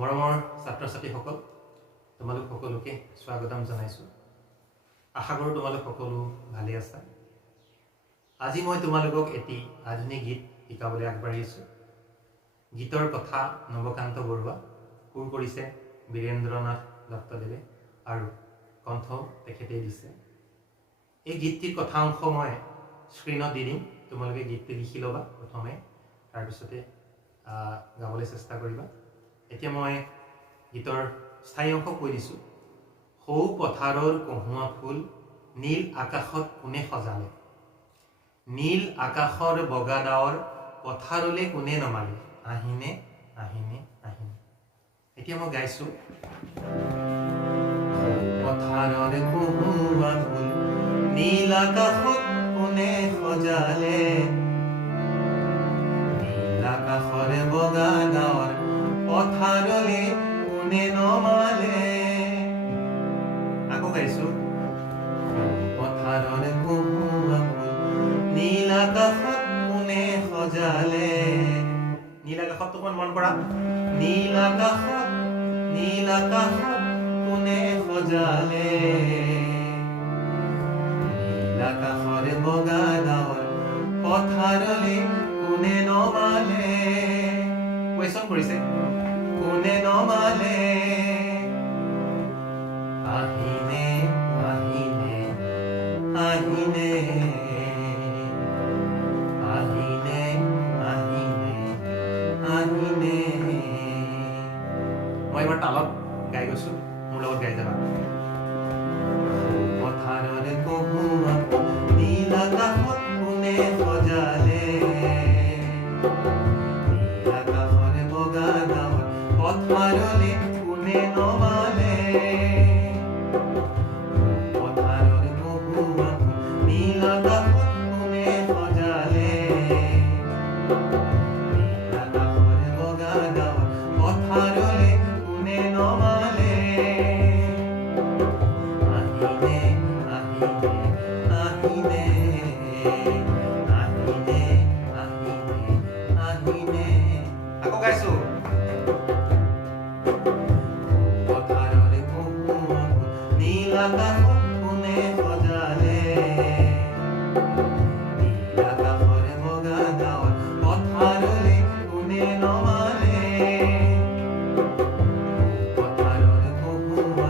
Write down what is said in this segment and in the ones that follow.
মৰমৰ ছাত্ৰ ছাত্ৰীসকল তোমালোক সকলোকে স্বাগতম জনাইছো। আশা কৰোঁ তোমালোক সকলো ভালে আছা। আজি মই তোমালোকক এটি আধুনিক গীত শিকাবলৈ আগবাঢ়িছো। গীতৰ কথা নৱকান্ত বৰুৱা, সুৰ কৰিছে বীৰেন্দ্ৰনাথ দত্তদেৱে আৰু কণ্ঠ তেখেতেই দিছে। এই গীতটিৰ কথা অংশ মই স্ক্ৰীনত দি দিম, তোমালোকে গীতটো লিখি ল'বা প্ৰথমে, তাৰপিছতে গাবলৈ চেষ্টা কৰিবা। এতিয়া মই গীতৰ স্থায়ী অংশ কৈ দিছোঁ। সৌ পথাৰৰ কহুৱা ফুল নীল আকাশত কোনে সজালে, নীল আকাশৰ বগা ডাৱৰ পথাৰলৈ কোনে নমালে, আহিনে আহিনে আহিনে। এতিয়া মই গাইছোঁ। পথাৰৰ কহুৱা ফুল নীল আকাশত কোনে সজালে, নীল আকাশৰ বগা ডাৱৰ পথাৰলে কোনে নমালে। আকৌ গাইছো। পথাৰৰ কহুৱা ফুল নীল আকাশত কোনে সজালে, নীল আকাশত অকমান মন কৰা। নীল আকাশত কোনে সজালে, নীল আকাশৰ বগা ডাৱৰ পথাৰলে কোনে নমালে। কুৱেশ্যন কৰিছে, কোনে নমালে। আহিনে আহিনে আহিনে আহিনে আহিনে আহিনে। মই এবাৰ তালত গাই গৈছো, মোৰ লগত গাই যাবা। পথাৰৰ কহুৱা নীল আকাশত কোনে সজালে, নীল আকাশৰ বগা ডাৱৰ পথাৰলে কোনে নমালে। পথাৰৰ কহুৱা নীল আকাশত কোনে সজালে, নীল আকাশৰ বগা ডাৱৰ পথাৰলে কোনে নমালে। আহিনে আহিনে আহিনে আহিনে আহিনে আহিনে। আকৌ গাইছো। পথাৰৰ কহুৱা নীল আকাশত কোনে সজালে, নীল আকাশৰ বগা ডাৱৰ পথাৰলে কোনে নমালে। পথাৰৰ কহুৱা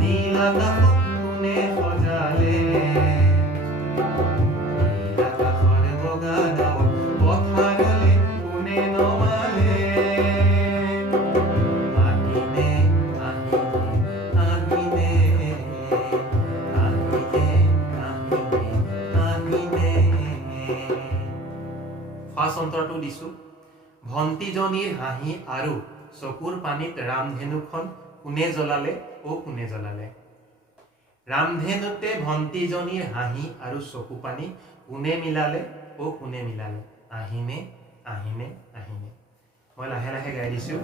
নীল আকাশত কোনে সজালে, নীল আকাশৰ বগা ডাৱৰ পথাৰলে কোনে নমালে। আহিনে আহিনে আহিনে আহিনে আহিনে আহিনে। ফাৰ্ষ্ট অন্তৰটো দিছো। ভণ্টিজনীৰ হাঁহি আৰু চকুৰ পানীত ৰামধেনুখন কোনে জ্বলালে, অ কোনে জ্বলালে। ৰামধেনুতে ভণ্টিজনীৰ হাঁহি আৰু চকু পানী কোনে মিলালে, অ কোনে মিলালে। আহিনে আহিনে আহিনে। মই লাহে লাহে গাই দিছো।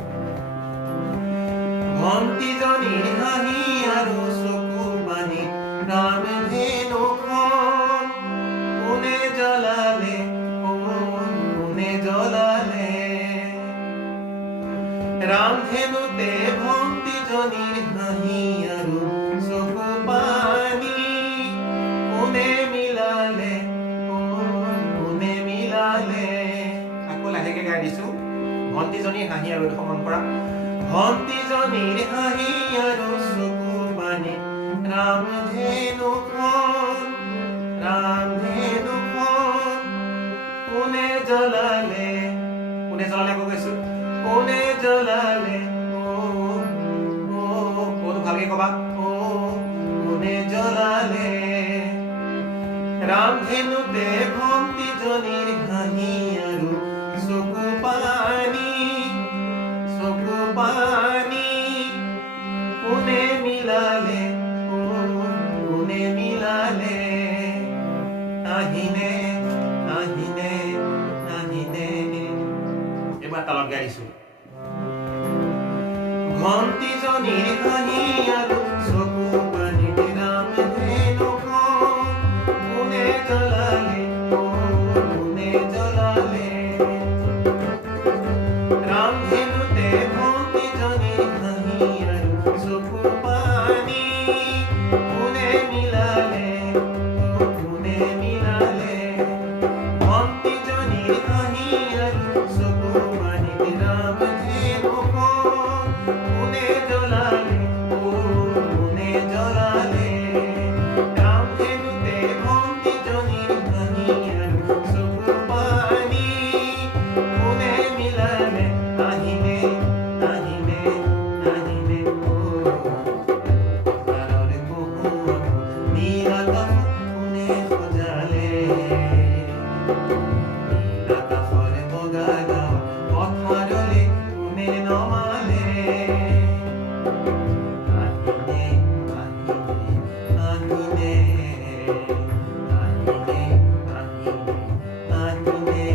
ভণ্টিজনীৰ হাঁহি আৰু চকু পানীত ৰামধেনুখন কোনে জ্বলালে, অ কোনে জ্বলালে। ৰামধেনুতে ভণ্টিজনীৰ হাঁহি আৰু চকু পানী কোনে মিলালে, অ কোনে মিলালে। আকৌ লাহেকে গাই দিছো। ভণ্টিজনীৰ হাঁহি আৰু মন কৰা। ভণ্টিজনীৰ হাঁহি আৰু চকু পানী ৰামধেনুখন কোনে জ্বলালে, কোনে জ্বলালে। আকৌ কৈছো, কোনে জ্বলালে, অটো ভালকে কবা। অ কোনে জ্বলালে। ৰামধেনুতে ভণ্টিজনীৰ হাঁহি আৰু চকু পানী কোনে মিলালে, অ কোনে মিলালে। আহিনে আহিনে আহিনে। এবাৰ তালত গাইছো। ভণ্টিজনীৰ হাঁহি আৰু চকু পানীত ৰামধেনুখন কোনে জ্বলালে, অ কোনে জ্বলালে। ৰামধেনুতে ভণ্টিজনীৰ নমালে আহিনে আহিনে আহিনে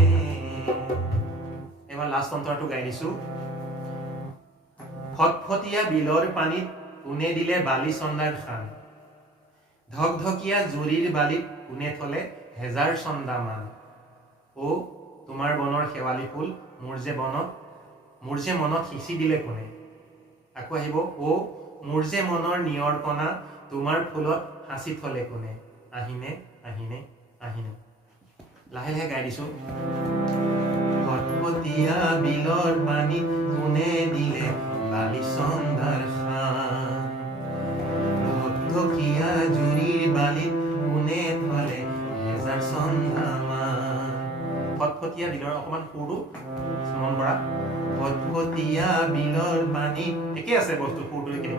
এবাৰ লাষ্ট অন্তৰটো গাই দিছো ফটফটীয়া বিলৰ পানীত কোনে দিলে বালি চন্দাৰ খান ধকধকীয়া জুৰিৰ বালিত কোনে থলে হেজাৰ চন্দা মান ও তোমাৰ বনৰ শেৱালি ফুল মোৰ যে মনত সিঁচি দিলে কোনে আকৌ আহিব ও মোৰ যে মনৰ নিয়ৰ কণা তোমাৰ ফুলত সাঁচি থলে কোনে আহিনে আহিনে আহিনে লাহে লাহে গাই দিছো ফটফটীয়া বিলৰ পানীত কোনে দিলে বালি চন্দাৰ খান ধকধকীয়া জুৰিৰ বালিত কোনে থলে হেজাৰ চন্দা মান ফটফটীয়া বিলৰ অকমান সুৰটো মন কৰা ফটফটীয়া বিলৰ পানীত একে আছে বস্তু সুৰটো একে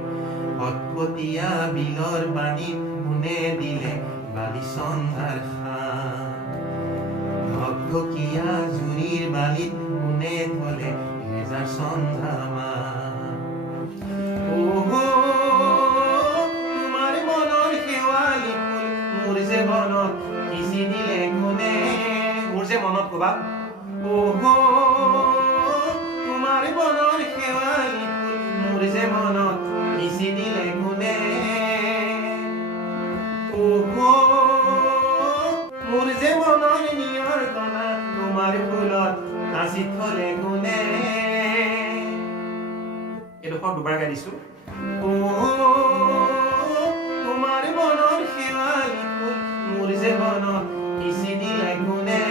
ফটফটীয়া বিলৰ পানীত কোনে দিলে বালি চন্দাৰ খান ধকধকীয়া জুৰিৰ বালিত কোনে থলে হেজাৰ চন্দা মান তোমাৰ মনৰ শেৱালি ফুল মোৰ যে মনত সিঁচি দিলে কোনে মোৰ যে মনত কবা তোমাৰ মনৰ শেৱালি ফুল মোৰ যে মনত সিঁচি দিলে কোনে মোৰ যে মনৰ নিয়ৰ কণা তোমাৰ ফুলত সাঁচি থলে কোনে এডোখৰ দুবাৰ গাই দিছো তোমাৰ মনৰ শেৱালি ফুল মোৰ যে মনত সিঁচি দিলে কোনে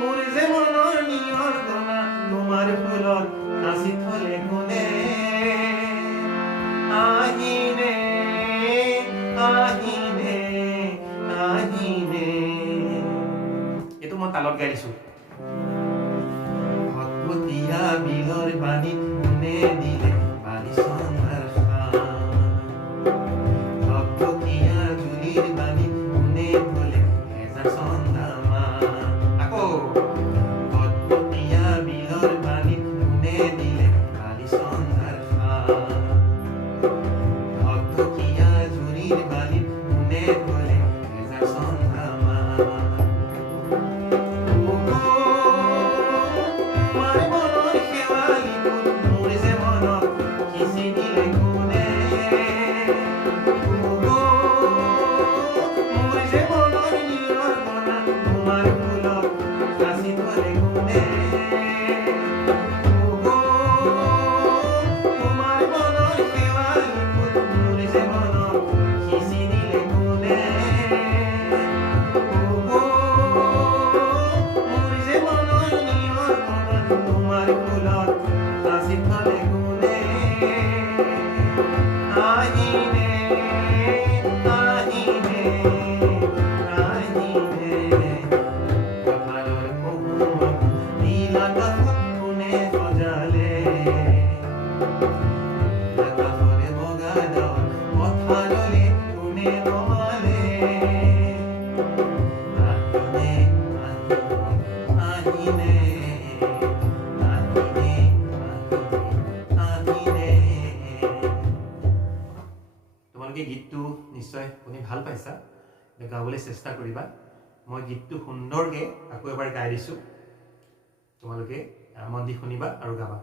মোৰ যে মনৰ নিয়ৰ কণা তোমাৰ ফুলত সাঁচি থলে কোনে আহিনে আহিনে আহিনে এইটো মই তালত গাই দিছো ফটফটীয়া বিলৰ পানীত কোনে দিলে বালি চন্দাৰ খান ধকধকীয়া জুৰিৰ বালিত কোনে থলে হেজাৰ চন্দা মান আকৌ ফটফটীয়া বিলৰ পানীত কোনে দিলে বালি চন্দাৰ খান ধকধকীয়া জুৰিৰ বালিত কোনে থলে হেজাৰ চন্দা মান গীতটো নিশ্চয় শুনি ভাল পাইছা গাবলৈ চেষ্টা কৰিবা মই গীতটো সুন্দৰকৈ আকৌ এবাৰ গাই দিছো তোমালোকে মন দি শুনিবা আৰু গাবা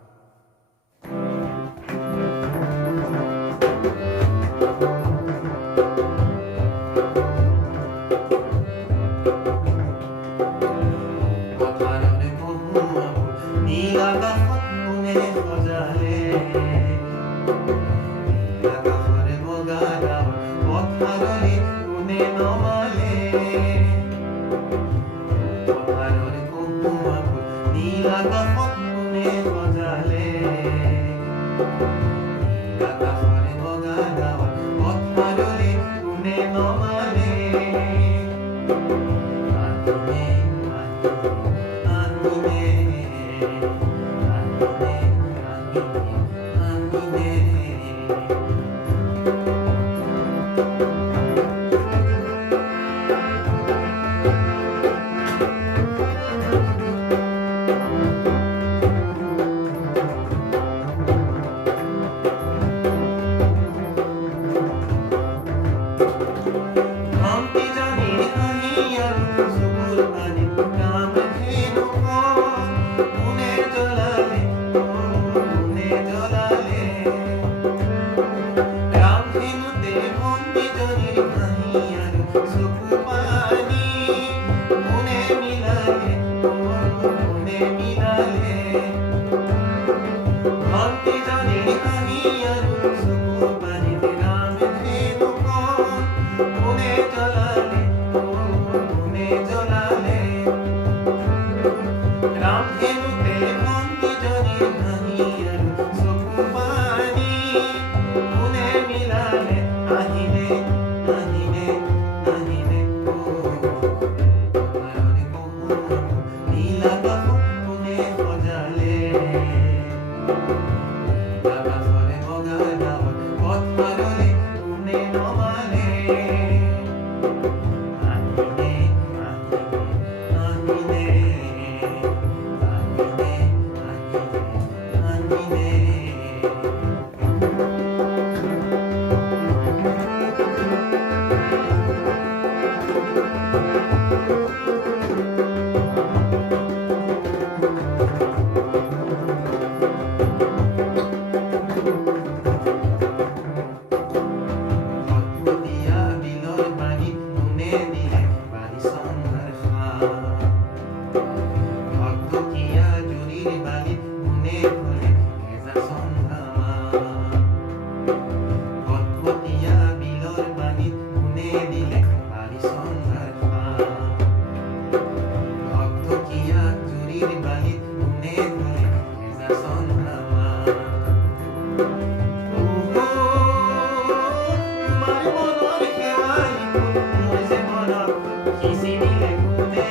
কোনে জ্বলালে কোনে জ্বলালে ৰামধেনুতে ভণ্টিজনীৰ হাঁহি আৰু চকু পানী কোনে মিলালে কোনে মিলালে ভণ্টিজনীৰ হাঁহি আৰু চকু পানীতে ৰামধেনুখন কোনে জ্বলালে কোনে জ্বলালে ৰামধেনুতে ভণ্টিজনীৰ হাঁহি আৰু চকু পানী কোনে মিলালে আহিলে আহিলে আহিলে তোমাৰে পোহৰ নীল আকাশত কোনে সজালে আকাশৰে বগা ডাৱৰ পথাৰলৈ কোনে নমালে আহিলে আহিলে আহিলে ভটভটীয়া বিলৰ পানীত কোনে দিলে বালি চন্দ্ৰৰ সাৰ ভটভটীয়া জুৰিৰ বালিত কোনে থলে এজা চন্দ্ৰমা ভটভটীয়া বিলৰ পানীত কোনে দিলে বালি চন্দ্ৰৰ সাৰ ভটভটীয়া জুৰিৰ বালিত কোনে থলে এজা চন্দ্ৰমা তোমাৰ মনৰ শেৱালি ফুল মোৰ যে মনত সিঁচি দিলে কোনে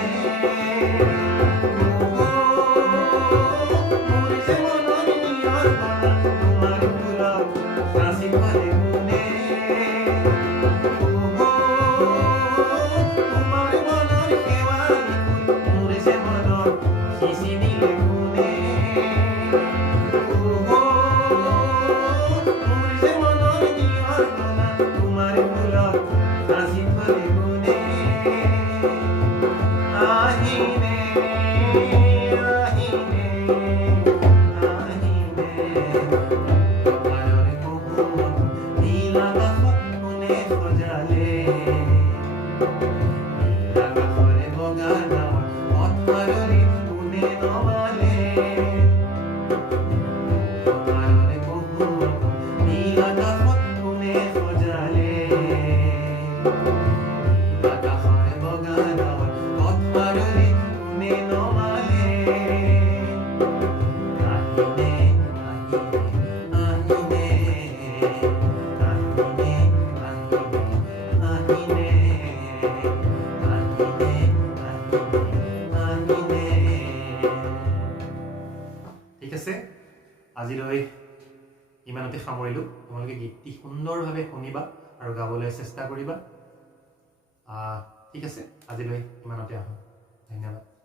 মোৰ যে মনৰ নিয়ৰ কণা তোমাৰ ফুলত সাঁচি থলে কোনে তোমাৰ মনৰ শেৱালি ফুল মোৰ যে মনত সিঁচি দিলে কোনে মোৰ যে মনৰ নিয়ৰ কণা তোমাৰ ফুলত সাঁচি থলে কোনে আহিলে আহিলে আহিলে পথাৰৰে পোহৰ নীল আকাশত কোনে সজালে নীল আকাশৰে বগা ডাৱৰ পথাৰলৈ কোনে নমালে পথাৰৰে পোহৰ নীল আকাশত কোনে সজালে নীল আকাশৰে বগা ডাৱৰ পথাৰলৈ কোনে নমালে আহিলে আহিলে আহিলে আহিলে আহিলে আহিলে ঠিক আছে আজিলৈ ইমানতে সামৰিলোঁ তোমালোকে গীতটি সুন্দৰভাৱে শুনিবা আৰু গাবলৈ চেষ্টা কৰিবা ঠিক আছে আজিলৈ ইমানতে আহোঁ ধন্যবাদ